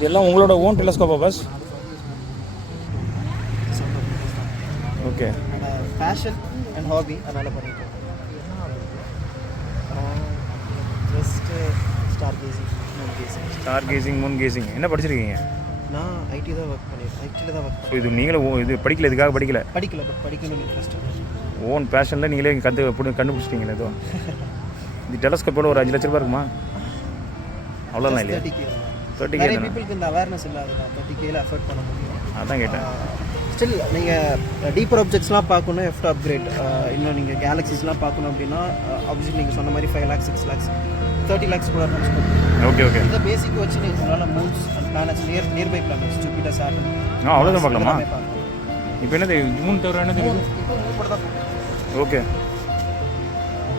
இதெல்லாம் உங்களோட ஓன் டெலஸ்கோப்பா பஸ்? ஓகே. பேஷன் அண்ட் ஹாபி அதனால் பண்ணிட்டோம். Just star gazing moon gazing. என்ன படிச்சிருக்கீங்க? நான் ஐடியில் தான் ஒர்க் பண்ணியிருக்கேன். இது நீங்களும் இது படிக்கல, இதுக்காக படிக்கல? பட் படிக்கணும்னு இன்ட்ரெஸ்ட். ஓன் பேஷனில் நீங்களே கண்டுபிடிச்சிட்டீங்களே ஏதோ. இது டெலஸ்கோப்போட ஒரு 5 லட்ச ரூபா இருக்குமா? அவ்வளோதான் இல்லையா? 30K. நிறைய பீப்புளுக்கு இந்த அவேர்னஸ் இல்லாது. நான் 30Kல அஃபோர்ட் பண்ண முடியும். அதான் கேட்டேன். ஸ்டில் நீங்கள் டீப்பர் ஆப்ஜெக்ட்ஸ்லாம் பார்க்கணும், எஃப்ட் அப்கிரேட். இன்னும் நீங்கள் கேலக்ஸிஸ்லாம் பார்க்கணும் அப்படின்னா ஆப்ஜெக்ட் நீங்கள் சொன்ன மாதிரி 5 lakhs 6 lakhs 30 lakhs கூட இருக்கும். Okay okay. இந்த பேசிக் வச்சு நீங்கள் உங்களால் moons and planets nearby planets Jupiter Saturn அவ்வளோதான் பார்க்கலாமா? இப்போ என்னது மூணு தவிர என்னது? Okay,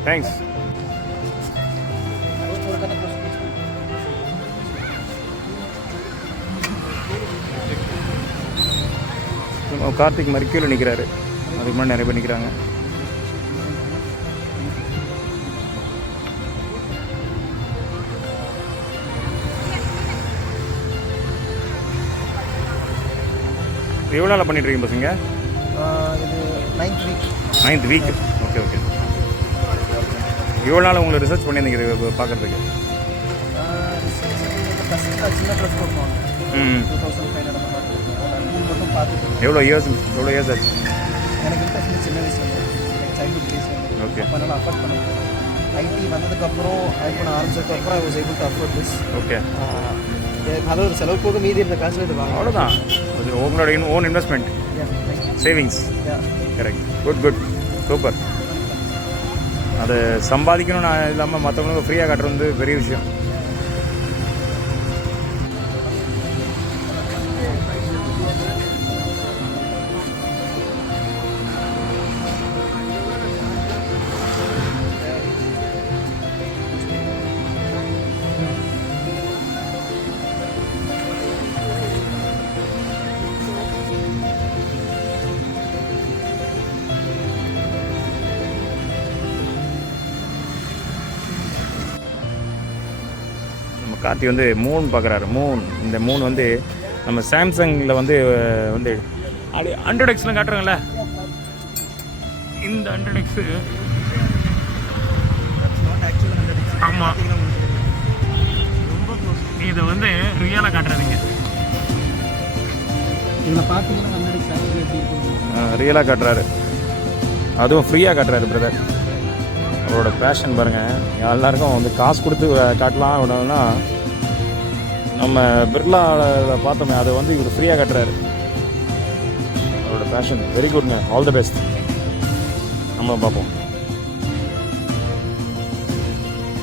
thanks. கார்த்திக் மர்க்கியூவில் நிற்கிறாரு. அதுக்கு முன்னாடி நிறைய பேர் நிற்கிறாங்க. எவ்வளோ நாளாக பண்ணிட்டு இருக்கீங்க பசங்க? இது 9th week. Okay okay. எவ்வளோ நாள் உங்களை ரிசர்ச் பண்ணியிருந்தீங்க இது பார்க்குறதுக்கு? சின்ன ப்ளஸ் கொடுப்பாங்க. 2500 மட்டும் பார்த்துட்டு. எவ்வளோ இயர்ஸ் ஆச்சு? எனக்கு இன்ட்ரெஸ்ட் சின்ன வயசுல சைல்ட்ஹுட் டேஸ்ல. ஓகே. அப்போ நான் அஃபோர்ட் பண்ண முடியும். ஐடி வந்ததுக்கப்புறம் ஐ பண்ண ஆரம்பிச்சதுக்கப்புறம் I was able to afford this. Okay. அதாவது ஒரு செலவு போக மீதி இருந்த காசுல இது வாங்க. அவ்வளோதான். அது உங்களோட own investment, savings. Correct. Good super. அதை சம்பாதிக்கணும்னு இல்லாமல் மற்றவங்களுக்கு ஃப்ரீயாக காட்டுறது வந்து பெரிய விஷயம். கார்த்தி வந்து மூன் பார்க்குறாரு. இந்த மூன் வந்து நம்ம சாம்சங்கில் வந்து அப்படி 100x காட்டுறாங்கல்ல, இந்த 100x. ஆமாம், இதை வந்து ரியலாக காட்டுறாதீங்க. ரியலாக காட்டுறாரு, அதுவும் ஃப்ரீயாக காட்டுறாரு பிரதர். அவரோட பேஷன் பாருங்கள். எல்லாருக்கும் வந்து காசு கொடுத்து காட்டலாம் விடணும்னா நம்ம பிர்லாவில் பார்த்தோமே, அதை வந்து இவர் ஃப்ரீயாக காட்டுறாரு. அவரோட பேஷன் வெரி குட்ங்க. All the best. நம்ம பார்ப்போம்.